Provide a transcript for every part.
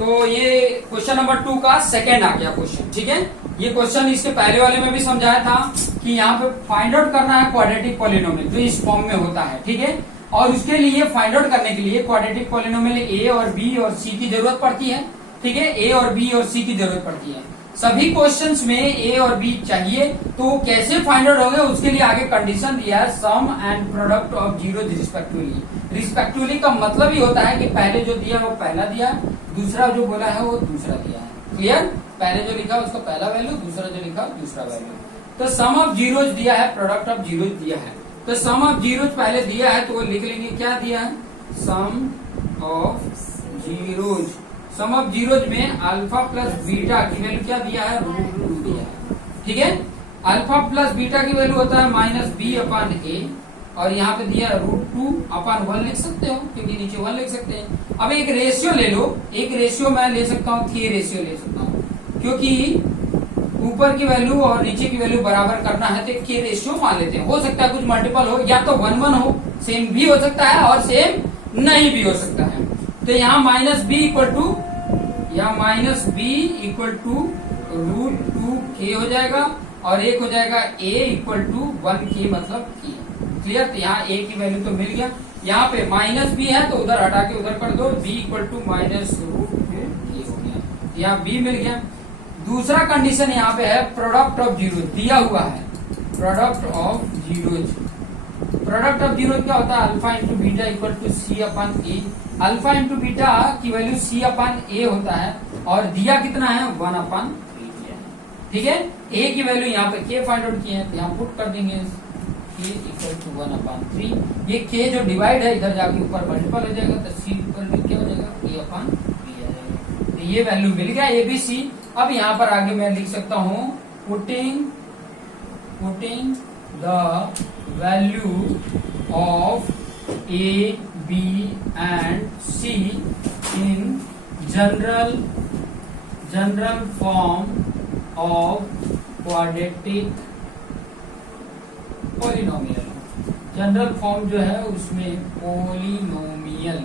तो ये question number 2 का सेकंड आ गया क्वेश्चन, ठीक है। ये क्वेश्चन इसके पहले वाले में भी समझाया था कि यहाँ पे फाइंड आउट करना है क्वाड्रेटिक पॉलिनोमियल जो इस फॉर्म में होता है, ठीक है। और उसके लिए फाइंड आउट करने के लिए क्वाड्रेटिक पॉलिनोमियल ए और बी और सी की जरूरत पड़ती है, ठीक है। ए और बी और सी की जरूरत पड़ती है। सभी क्वेश्चंस में ए और बी चाहिए, तो कैसे फाइंड आउट होंगे उसके लिए आगे कंडीशन दिया है, sum and product of zero respectively. Respectively का मतलब ही होता है कि पहले जो दिया वो पहला दिया, दूसरा जो बोला है वो दूसरा दिया है। क्लियर? पहले जो लिखा उसका पहला वैल्यू, दूसरा जो लिखा दूसरा वैल्यू। तो सम ऑफ जीरोज दिया है, प्रोडक्ट ऑफ जीरोज दिया है। तो सम ऑफ जीरोज पहले दिया है तो वो लिख लेंगे, क्या दिया है, sum of zeros. Sum of zeros में अल्फा प्लस बीटा की वैल्यू क्या दिया है, √2 दिया है, ठीक है। अल्फा प्लस बीटा की वैल्यू होता है -b/a और यहाँ पे दिया √2/1 लिख सकते हो क्योंकि नीचे 1 लिख सकते हैं। अब एक रेशियो ले लो, एक रेशियो मैं ले सकता हूँ, के रेशियो ले सकता हूँ क्योंकि ऊपर की वैल्यू और नीचे की वैल्यू बराबर करना है तो के रेशियो मान लेते हैं। हो सकता है कुछ मल्टीपल हो, या तो 1 हो, सेम भी हो सकता है और सेम नहीं भी हो सकता है। तो यहाँ -b इक्वल टू √2k हो जाएगा और एक हो जाएगा a इक्वल टू 1k मतलब k। क्लियर? तो यहाँ a की वैल्यू तो मिल गया। यहाँ पे -b है तो उधर हटा के उधर कर दो, b इक्वल टू -√2k हो गया। यहाँ b मिल गया। दूसरा कंडीशन यहाँ पे है प्रोडक्ट ऑफ जीरो दिया हुआ है, product of zeros. Product of zero क्या होता है, alpha into beta equal to c/a। Alpha into beta की वैल्यू c/a होता है और दिया कितना है, 1/3 दिया है, ठीक है। a की वैल्यू यहाँ पे k फाइंड आउट किए हैं, यहाँ पुट कर देंगे k इक्वल टू 1/3। ये k जो डिवाइड है इधर जाके ऊपर मल्टीपल हो जाएगा तो c इक्वल क्या हो जाएगा, k/b आ जाएगा। तो ये वैल्यू मिल गया a b c। अब यहाँ पर आगे मैं लिख सकता हूँ putting the value of a b and c in general form of quadratic polynomial। General form जो है उसमें पोलिनोमियल,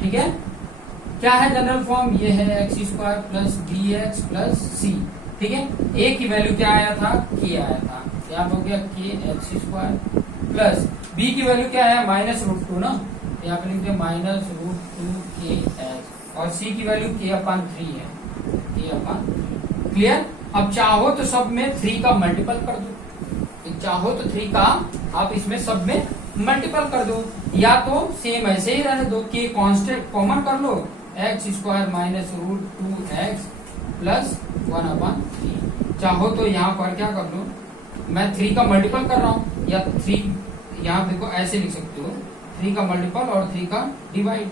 ठीक है। क्या है जनरल फॉर्म, ये है x² plus bx plus c, ठीक है। a की वैल्यू क्या आया था, k आया था, यहाँ हो गया k x² प्लस b की वैल्यू क्या है, -√2 ना, यहाँ पे लिख दिया -√2kx और c की वैल्यू k/3 है, k/3। क्लियर? अब चाहो तो सब में 3 का मल्टीपल कर दो, चाहो तो 3 का आप इसमें सब में मल्टीपल कर दो, या तो सेम ऐसे ही रहने दो, k कांस्टेंट कॉमन कर लो, x² -√2x प्लस 1/3। चाहो तो यहाँ पर क्या कर लो, मैं 3 का मल्टीपल कर रहा हूँ, या 3 यहाँ देखो ऐसे लिख सकते हो, 3 का मल्टीपल और 3 का डिवाइड।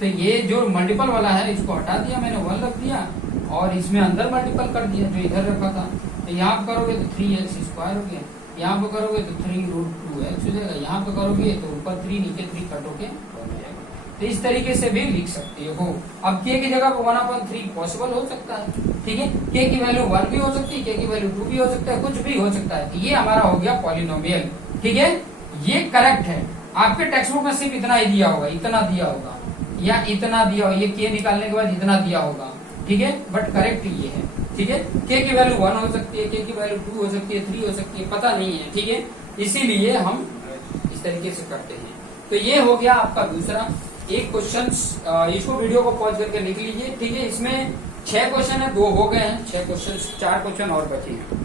तो ये जो मल्टीपल वाला है इसको हटा दिया मैंने, 1 रख दिया और इसमें अंदर मल्टीपल कर दिया जो इधर रखा था। तो यहाँ पे करोगे तो 3x² हो गया, यहाँ पे करोगे तो 3√2x हो जाएगा, यहाँ पे करोगे तो ऊपर 3 नीचे 3 कट होके बन जाएगा। तो इस तरीके से भी लिख सकते हो। अब k की जगह पर 1/3 पॉसिबल हो सकता है, ठीक है। k की वैल्यू 1 भी हो सकती है, k की वैल्यू 2 भी हो सकता है, कुछ भी हो सकता है। तो ये हमारा हो गया पॉलिनोमियल, ठीक है। ये करेक्ट है। आपके टेक्स्ट बुक में सिर्फ इतना ही दिया होगा, इतना दिया होगा या इतना दिया होगा, ये k निकालने के बाद इतना दिया होगा, ठीक है। बट करेक्ट ये है, ठीक है। k की वैल्यू 1 हो सकती है, k की वैल्यू 2 हो सकती है, 3 हो सकती है, पता नहीं है, ठीक है। इसीलिए हम इस तरीके से करते हैं। तो ये हो गया आपका दूसरा एक क्वेश्चन। इसको वीडियो को पॉज करके लिख लीजिए, ठीक है। इसमें 6 क्वेश्चन है, 2 हो गए हैं, 6 क्वेश्चन, 4 क्वेश्चन और बचे हैं।